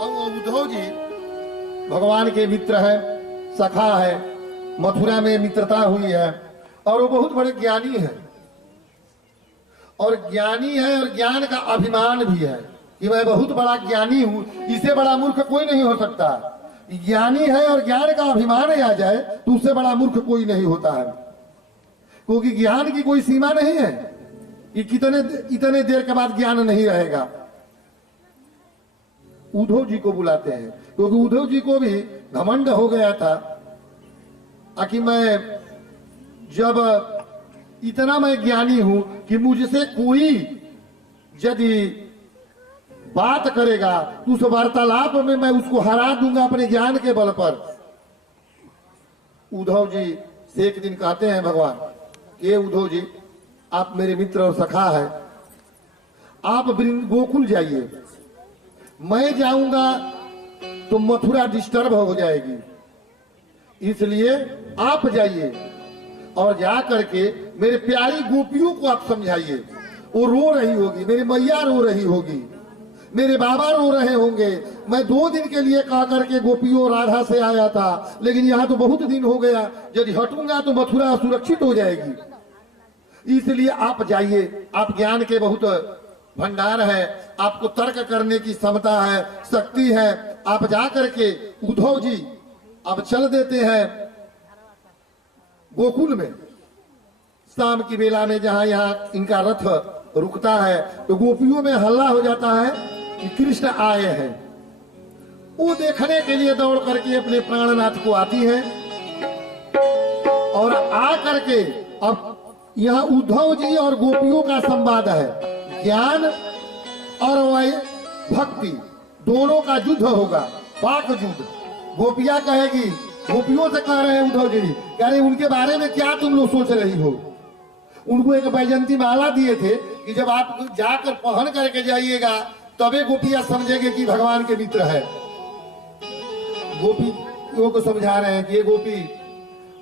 और उद्धव जी भगवान के मित्र है, सखा है, मथुरा में मित्रता हुई है और वो बहुत बड़े ज्ञानी है। और ज्ञानी है और ज्ञान का अभिमान भी है कि मैं बहुत बड़ा ज्ञानी हूं, इससे बड़ा मूर्ख कोई नहीं हो सकता। ज्ञानी है और ज्ञान का अभिमान आ जाए तो उससे बड़ा मूर्ख कोई नहीं होता है, क्योंकि ज्ञान की कोई सीमा नहीं है कि इतने देर के बाद ज्ञान नहीं रहेगा। उद्धव जी को बुलाते हैं क्योंकि उद्धव जी को भी घमंड हो गया था कि मैं जब इतना मैं ज्ञानी हूं कि मुझसे कोई यदि बात करेगा तो उस वार्तालाप में मैं उसको हरा दूंगा अपने ज्ञान के बल पर। उद्धव जी से एक दिन कहते हैं भगवान, ये उद्धव जी आप मेरे मित्र और सखा है, आप गोकुल जाइए, मैं जाऊंगा तो मथुरा डिस्टर्ब हो जाएगी, इसलिए आप जाइए और जा करके मेरे प्यारी गोपियों को आप समझाइए। वो रो रही होगी, मेरी मैया रो रही होगी, मेरे बाबा रो रहे होंगे। मैं 2 दिन के लिए कह करके गोपियों राधा से आया था, लेकिन यहाँ तो बहुत दिन हो गया, यदि हटूंगा तो मथुरा सुरक्षित हो जाएगी, इसलिए आप जाइए। आप ज्ञान के बहुत भंडार है, आपको तर्क करने की क्षमता है, शक्ति है, आप जा करके। उद्धव जी अब चल देते हैं गोकुल में। शाम की बेला में जहां यहाँ इनका रथ रुकता है तो गोपियों में हल्ला हो जाता है कि कृष्ण आए हैं। वो देखने के लिए दौड़ करके अपने प्राणनाथ को आती है और आ करके अब यहाँ उद्धव जी और गोपियों का संवाद है। ज्ञान और भक्ति दोनों का युद्ध होगा, वाक युद्ध। गोपिया कहेगी, गोपियों से कह रहे हैं उद्धव जी, कह रहे उनके बारे में क्या तुम लोग सोच रही हो। उनको एक वैजंती माला दिए थे कि जब आप जाकर पहन करके जाइएगा तबे गोपियां समझेंगे कि भगवान के मित्र है। गोपियों को समझा रहे हैं कि ये गोपी,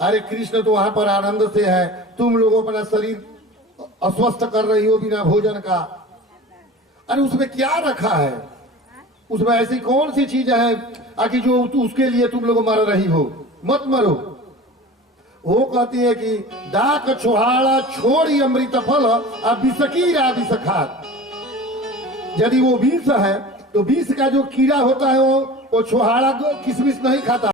अरे कृष्ण तो वहां पर आनंद से है, तुम लोग अपना शरीर अस्वस्थ कर रही हो बिना भोजन का। अरे उसमें क्या रखा है, उसमें ऐसी कौन सी चीज है कि जो उसके लिए तुम लोग मर रही हो, मत मरो। वो कहती है कि दाक छोहाड़ा छोड़ी अमृत फल अब विषकीरा विषखात। यदि वो विष है तो विष का जो कीड़ा होता है वो छोहाड़ा को किसमिस नहीं खाता।